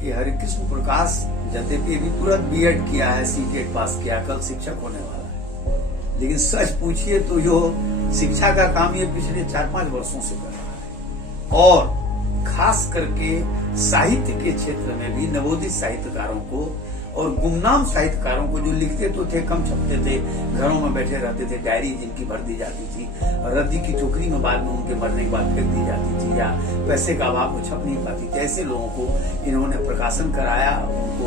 कि हरिकृष्ण प्रकाश यद्यपि भी तुरंत बीएड किया है, सीटेट पास किया, कल शिक्षक होने वाला है, लेकिन सच पूछिए तो जो शिक्षा का काम ये पिछले 4-5 वर्षों से कर रहा है। और खास करके साहित्य के क्षेत्र में भी नवोदित साहित्यकारों को और गुमनाम साहित्यकारों को, जो लिखते तो थे, कम छपते थे, घरों में बैठे रहते थे, डायरी जिनकी भर दी जाती थी, रद्दी की टोकरी में बाद में उनके मरने के बाद फेंक दी जाती थी, या पैसे का अभाव में छप नहीं पाती थी, ऐसे लोगों को इन्होंने प्रकाशन कराया,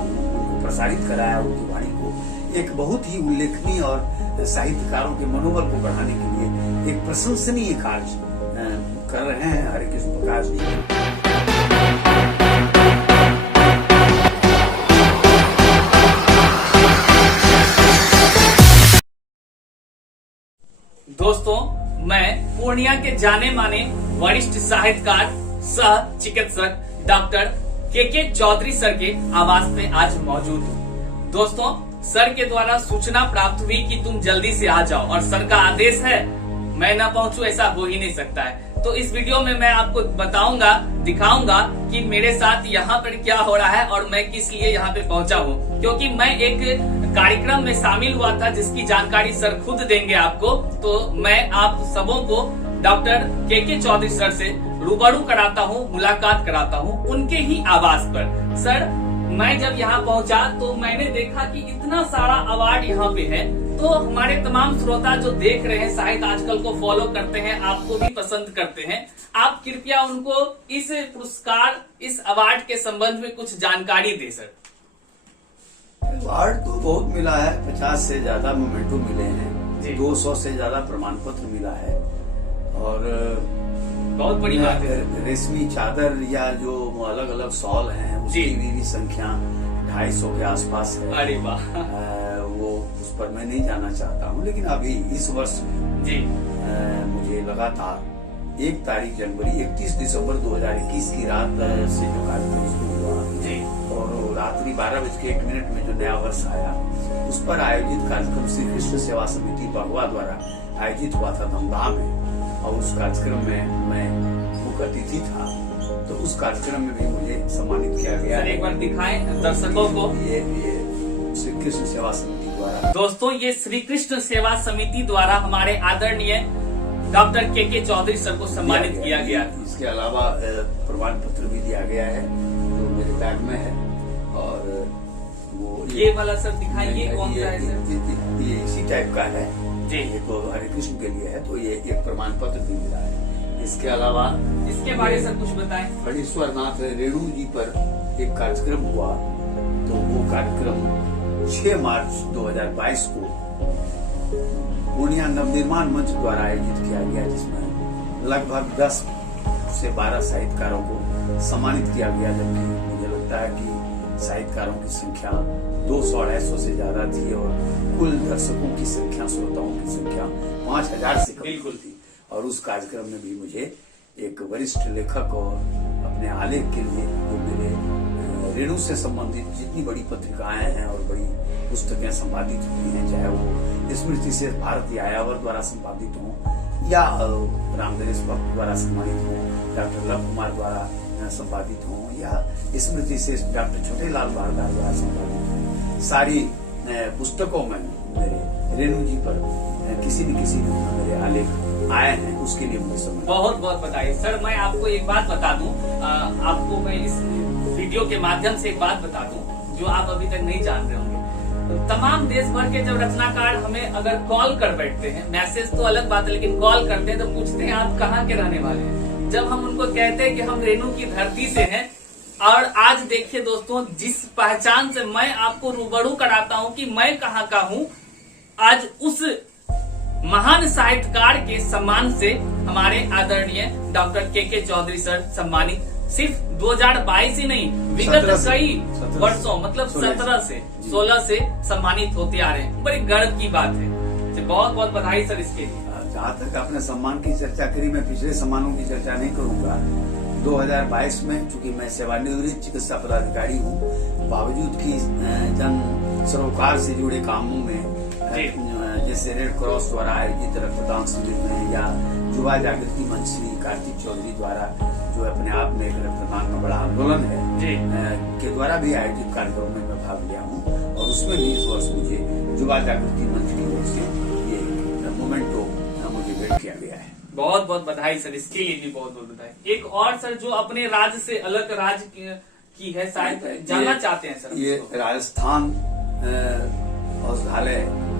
उनको प्रसारित कराया, उनकी वाणी को एक बहुत ही उल्लेखनीय और साहित्यकारों के मनोबल को बढ़ाने के लिए एक प्रशंसनीय कार्य कर रहे हैं हरिकृष्ण प्रकाश जी। दोस्तों, मैं पूर्णिया के जाने माने वरिष्ठ साहित्यकार सह चिकित्सक डॉक्टर के चौधरी सर के आवास में आज मौजूद हूँ। दोस्तों, सर के द्वारा सूचना प्राप्त हुई कि तुम जल्दी से आ जाओ, और सर का आदेश है, मैं ना पहुंचूं ऐसा हो ही नहीं सकता है। तो इस वीडियो में मैं आपको बताऊंगा, दिखाऊंगा कि मेरे साथ यहाँ पर क्या हो रहा है और मैं किस लिए यहाँ पे पहुंचा हूँ, क्योंकि मैं एक कार्यक्रम में शामिल हुआ था जिसकी जानकारी सर खुद देंगे आपको। तो मैं आप सबों को डॉक्टर के चौधरी सर से रूबरू कराता हूँ, मुलाकात कराता हूँ उनके ही आवास पर। सर, मैं जब यहाँ पहुँचा तो मैंने देखा कि इतना सारा अवार्ड यहाँ पे है। तो हमारे तमाम श्रोता जो देख रहे हैं, साहित्य आजकल को फॉलो करते हैं, आपको भी पसंद करते हैं, आप कृपया उनको इस पुरस्कार, इस अवार्ड के संबंध में कुछ जानकारी दे सर। अवार्ड तो बहुत मिला है, 50 से ज्यादा मोमेंटो मिले हैं, 200 से ज्यादा प्रमाण पत्र मिला है, और बहुत बड़ी बात है। रेशमी चादर या जो अलग अलग शॉल हैं उसकी भी संख्या 250 के आसपास है। अरे वाह! वो उस पर मैं नहीं जाना चाहता हूँ, लेकिन अभी इस वर्ष जी मुझे लगातार 1 तारीख जनवरी 31 दिसंबर 2021 की रात से जो कार्यक्रम शुरू हुआ जी, और रात्रि 12:01 में जो नया वर्ष आया, उस पर आयोजित कार्यक्रम श्री कृष्ण सेवा समिति बगवा द्वारा आयोजित हुआ था धमधाम में, और उस कार्यक्रम में मैं मुख्य अतिथि था। तो उस कार्यक्रम में भी मुझे सम्मानित किया गया। सर, एक बार दिखाएं दर्शकों को। ये श्री कृष्ण सेवा समिति द्वारा। दोस्तों, ये श्री कृष्ण सेवा समिति द्वारा हमारे आदरणीय डॉक्टर के चौधरी सर को सम्मानित किया गया। इसके अलावा प्रमाण पत्र भी दिया गया है जो मेरे बैग में है, और वो ये वाला सर दिखाइए, कौन सा है सर? ये इसी टाइप का है जी, ये तो हरिकृष्ण के लिए है, तो ये एक प्रमाण पत्र भी मिला है। इसके अलावा इसके बारे में सर कुछ बताएं। फणीश्वर नाथ रेणु जी पर एक कार्यक्रम हुआ, तो वो कार्यक्रम 6 मार्च 2022 को पूर्णिया नवनिर्माण मंच द्वारा आयोजित किया गया, जिसमें लगभग 10 से 12 साहित्यकारों को सम्मानित किया गया, जबकि मुझे लगता है कि साहित्यकारों की संख्या 200-250 से ज्यादा थी, और कुल दर्शकों की संख्या, श्रोताओं की संख्या 5000 से कम थी। और उस कार्यक्रम में भी मुझे एक वरिष्ठ लेखक और अपने आलेख के लिए जो मेरे रेणु से संबंधित जितनी बड़ी पत्रिकाएं हैं और बड़ी पुस्तकें संपादित हुई हैं, चाहे वो स्मृति से भारत या आयावर द्वारा संपादित हो, या रामगणेश भक्त द्वारा सम्मानित हो, डॉक्टर लव कुमार द्वारा संपादित हो, या स्मृति से डॉक्टर छोटेलाल भारदार द्वारा संपादित हो, सारी पुस्तकों में मेरे रेणु जी पर किसी न किसी रूप में मेरे आलेख आए हैं, उसके लिए मुझे समझ। बहुत बहुत बधाई सर। मैं आपको एक बात बता दूं, आपको मैं इस वीडियो के माध्यम से एक बात बता दूं जो आप अभी तक नहीं जान रहे होंगे। तमाम देश भर के जब रचनाकार हमें अगर कॉल कर बैठते हैं, मैसेज तो अलग बात है, लेकिन कॉल करते हैं तो पूछते हैं आप कहाँ के रहने वाले हैं। जब हम उनको कहते हैं कि हम रेणु की धरती से हैं, और आज देखिए दोस्तों, जिस पहचान से मैं आपको रूबरू कराता हूँ कि मैं कहाँ का हूँ, आज उस महान साहित्यकार के सम्मान से हमारे आदरणीय डॉक्टर के चौधरी सर सम्मानित सिर्फ 2022 ही नहीं, विगत कई वर्षों, मतलब 16 से सम्मानित होते आ रहे हैं। बड़ी गर्व की बात है। बहुत बहुत बधाई सर इसके लिए। जहाँ तक आपने सम्मान की चर्चा करी, मैं पिछले सम्मानों की चर्चा नहीं करूंगा। 2022 में चूंकि मैं सेवानिवृत्त चिकित्सा पदाधिकारी हूँ, बावजूद की जन सरोकार से जुड़े कामों में, जैसे रेड क्रॉस द्वारा आयोजित रक्तदान शिविर में, या युवा जागृति मंच श्री कार्तिक चौधरी द्वारा जो अपने आप में एक रक्तदान का बड़ा आंदोलन है जी। के द्वारा भी आयोजित कार्यक्रम में मैं भाग लिया हूँ और उसमें भी इस वर्ष मुझे युवा जागृति मंच की ओर से ये मोमेंटो मुझे भेंट किया गया है। बहुत बहुत बधाई सर, इसके लिए भी बहुत बहुत बधाई। एक और सर जो अपने राज्य से अलग राज्य की है, शायद जानना चाहते हैं सर। ये राजस्थान औषधालय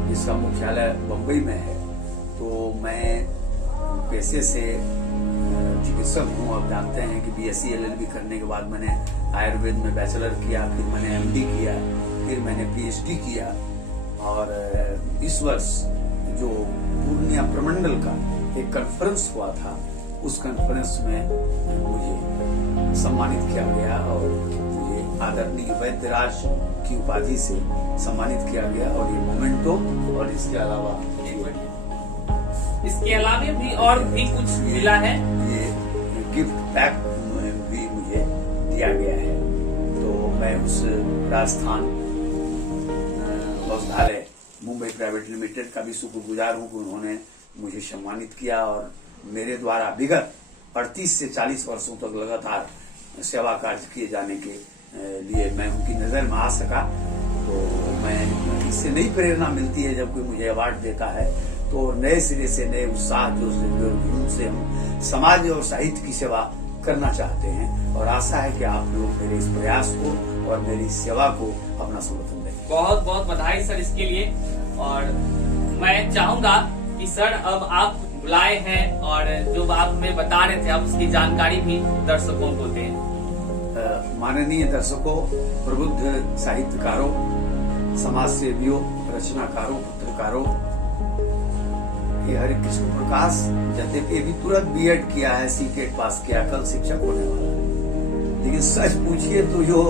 जिसका मुख्यालय बम्बई में है, तो मैं पेशे से चिकित्सक हूँ। आप जानते हैं कि BSc LLB करने के बाद मैंने आयुर्वेद में बैचलर किया, फिर मैंने MD किया, फिर मैंने PhD किया और इस वर्ष जो पूर्णिया प्रमंडल का एक कॉन्फ्रेंस हुआ था, उस कॉन्फ्रेंस में मुझे सम्मानित किया गया और मुझे आदरणीय वैद्यराज की उपाधि से सम्मानित किया गया और ये मोमेंटो और इसके अलावा भी और भी कुछ मिला है। ये गिफ्ट पैक भी मुझे दिया गया है। तो मैं उस राजस्थान औषधालय मुंबई प्राइवेट लिमिटेड का भी शुक्रगुजार हूँ कि उन्होंने मुझे सम्मानित किया और मेरे द्वारा विगत 38 से 40 वर्षों तक लगातार सेवा कार्य किए जाने के लिए मैं उनकी नजर में आ सका। तो मैं इससे नई प्रेरणा मिलती है जब कोई मुझे अवार्ड देता है, तो नए सिरे से नए उत्साह जुनून से हम समाज और साहित्य की सेवा करना चाहते हैं और आशा है कि आप लोग मेरे इस प्रयास को और मेरी सेवा को अपना समर्थन दें। बहुत बहुत बधाई सर इसके लिए। और मैं चाहूंगा कि सर अब आप बुलाए हैं और जो आप हमें बता रहे थे आप उसकी जानकारी भी दर्शकों को दें। माननीय दर्शकों, प्रबुद्ध साहित्यकारों, समाज सेवियों, रचनाकारों, पत्रकारों, ये हरिकृष्ण प्रकाश यद्यपि अभी तुरंत B.Ed किया है, C.Tet पास किया, कल शिक्षक होने वाला है, लेकिन सच पूछिए तो जो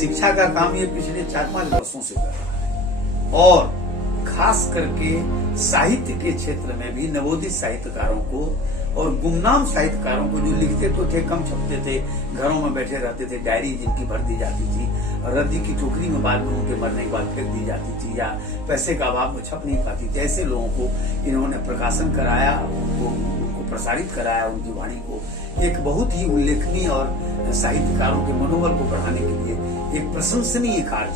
शिक्षा का काम ये पिछले 4-5 वर्षों से कर रहा है और खास करके साहित्य के क्षेत्र में भी नवोदित साहित्यकारों को और गुमनाम साहित्यकारों को जो लिखते तो थे, कम छपते थे, घरों में बैठे रहते थे, डायरी जिनकी भर दी जाती थी, रद्दी की टोकरी में बाद में उनके मरने के बाद फेंक दी जाती थी या पैसे का अभाव में छप नहीं पाती थी, ऐसे लोगों को इन्होंने प्रकाशन कराया, उनको प्रसारित कराया, उनकी वाणी को एक बहुत ही उल्लेखनीय और साहित्यकारों के मनोबल को बढ़ाने के लिए एक प्रशंसनीय कार्य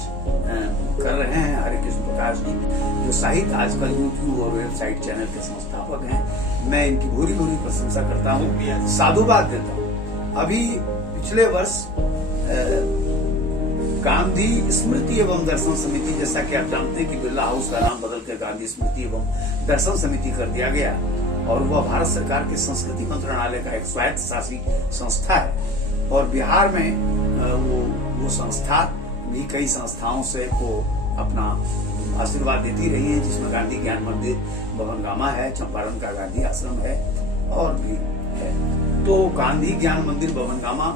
कर रहे हैं हरिकृष्ण प्रकाश जी, जो साहित्य आजकल YouTube और वेबसाइट चैनल के संस्थापक हैं। मैं इनकी भूरी भूरी प्रशंसा करता हूँ, साधुवाद देता हूँ। अभी पिछले वर्ष गांधी स्मृति एवं दर्शन समिति, जैसा कि आप जानते हैं कि बिरला हाउस का नाम बदल कर गांधी स्मृति एवं दर्शन समिति कर दिया गया और वह भारत सरकार के संस्कृति मंत्रालय का एक स्वायत्त शासी संस्था है और बिहार में वो संस्था भी कई संस्थाओं से को अपना आशीर्वाद देती रही है, जिसमें गांधी ज्ञान मंदिर बभनगामा है, चंपारण का गांधी आश्रम है और भी है। तो गांधी ज्ञान मंदिर बभनगामा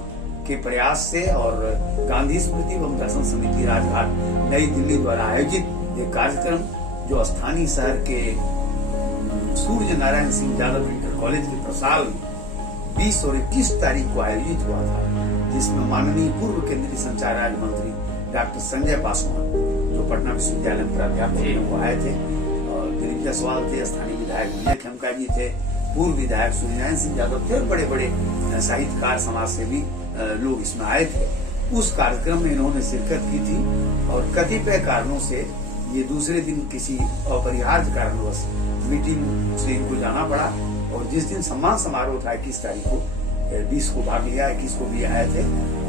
के प्रयास से और गांधी स्मृति एवं दर्शन समिति राजघाट नई दिल्ली द्वारा आयोजित एक कार्यक्रम जो स्थानीय शहर के सूर्य नारायण सिंह यादव इंटर कॉलेज के प्रसाल में 20 और 21 तारीख को आयोजित हुआ था, जिसमें माननीय पूर्व केंद्रीय संचार राज्य मंत्री डॉक्टर संजय पासवान, जो पटना विश्वविद्यालय में प्राध्यापक थे, वो आए थे और दिलीप जायसवाल थे, स्थानीय विधायक विजय खेमका जी थे, पूर्व विधायक सूर्यनारायण सिंह यादव थे और बड़े बड़े साहित्यकार समाज सेवी लोग इसमें आए थे। उस कार्यक्रम में इन्होंने शिरकत की थी और कतिपय कारणों से ये दूसरे दिन किसी अपरिहार्य कारणवश मीटिंग से इनको जाना पड़ा और जिस दिन सम्मान समारोह था 21 तारीख को, 20 को भाग लिया, 21 को भी आए थे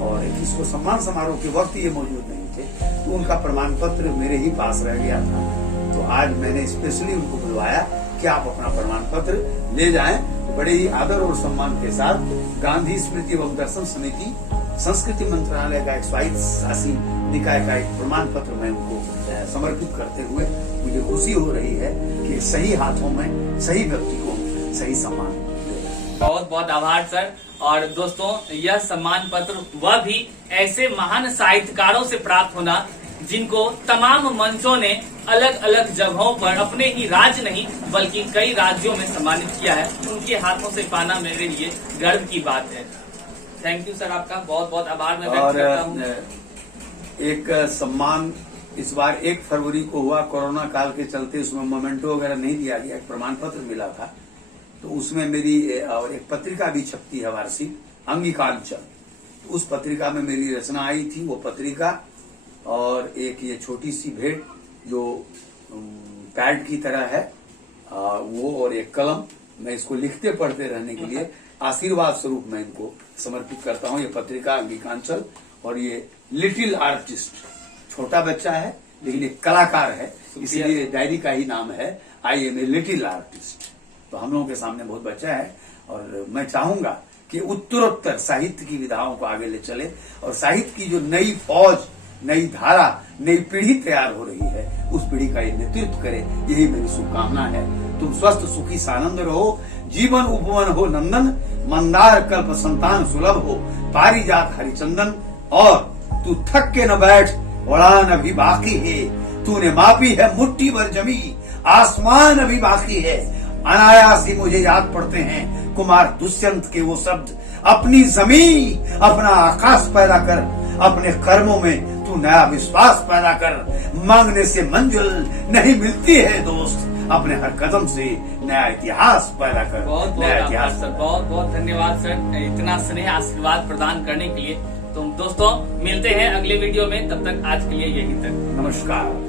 और 21 को सम्मान समारोह के वक्त ये मौजूद नहीं थे, तो उनका प्रमाण पत्र मेरे ही पास रह गया था। तो आज मैंने स्पेशली उनको बुलवाया कि आप अपना प्रमाण पत्र ले जाएं। तो बड़े ही आदर और सम्मान के साथ गांधी स्मृति एवं दर्शन समिति संस्कृति मंत्रालय का एक स्वायत्त शासी निकाय का एक प्रमाण पत्र मैं उनको समर्पित करते हुए मुझे खुशी हो रही है कि सही हाथों में सही व्यक्ति को सही सम्मान। बहुत बहुत आभार सर। और दोस्तों, यह सम्मान पत्र वह भी ऐसे महान साहित्यकारों से प्राप्त होना जिनको तमाम मंचों ने अलग अलग जगहों पर अपने ही राज्य नहीं बल्कि कई राज्यों में सम्मानित किया है, उनके हाथों से पाना मेरे लिए गर्व की बात है। थैंक यू सर, आपका बहुत बहुत आभार मैं व्यक्त करता हूं। एक सम्मान इस बार 1 फरवरी को हुआ, कोरोना काल के चलते उसमें मोमेंटो वगैरह नहीं दिया गया, एक प्रमाण पत्र मिला था। तो उसमें मेरी और एक पत्रिका भी छपती है वार्षिक अंगिकांचल। उस पत्रिका में मेरी रचना आई थी, वो पत्रिका और एक ये छोटी सी भेंट जो पैड की तरह है, वो और एक कलम, मैं इसको लिखते पढ़ते रहने के लिए आशीर्वाद स्वरूप मैं इनको समर्पित करता हूँ। ये पत्रिका अंगिकांचल और ये लिटिल आर्टिस्ट, छोटा बच्चा है लेकिन एक कलाकार है, इसलिए डायरी का ही नाम है I am a little artist. तो हम लोगों के सामने बहुत बच्चा है और मैं चाहूंगा कि उत्तरोत्तर साहित्य की विधाओं को आगे ले चले और साहित्य की जो नई फौज, नई धारा, नई पीढ़ी तैयार हो रही है, उस पीढ़ी का ये नेतृत्व करे, यही मेरी शुभकामना है। तुम स्वस्थ सुखी सानंद रहो, जीवन उपवन हो नंदन, मंदार कल्प संतान सुलभ हो, पारिजात हरिचंदन। और तू थक के न बैठ, उड़ान अभी बाकी है, तूने मापी है मुट्ठी भर जमी, आसमान अभी बाकी है। अनायास ही मुझे याद पड़ते हैं कुमार दुष्यंत के वो शब्द, अपनी जमीन अपना आकाश पैदा कर, अपने कर्मों में तू नया विश्वास पैदा कर। मांगने से मंजिल नहीं मिलती है दोस्त, अपने हर कदम से नया इतिहास पैदा कर। बहुत बहुत आभार सर, बहुत बहुत धन्यवाद सर, इतना स्नेह आशीर्वाद प्रदान करने के लिए। तो दोस्तों मिलते हैं अगले वीडियो में, तब तक आज के लिए यही तक, नमस्कार।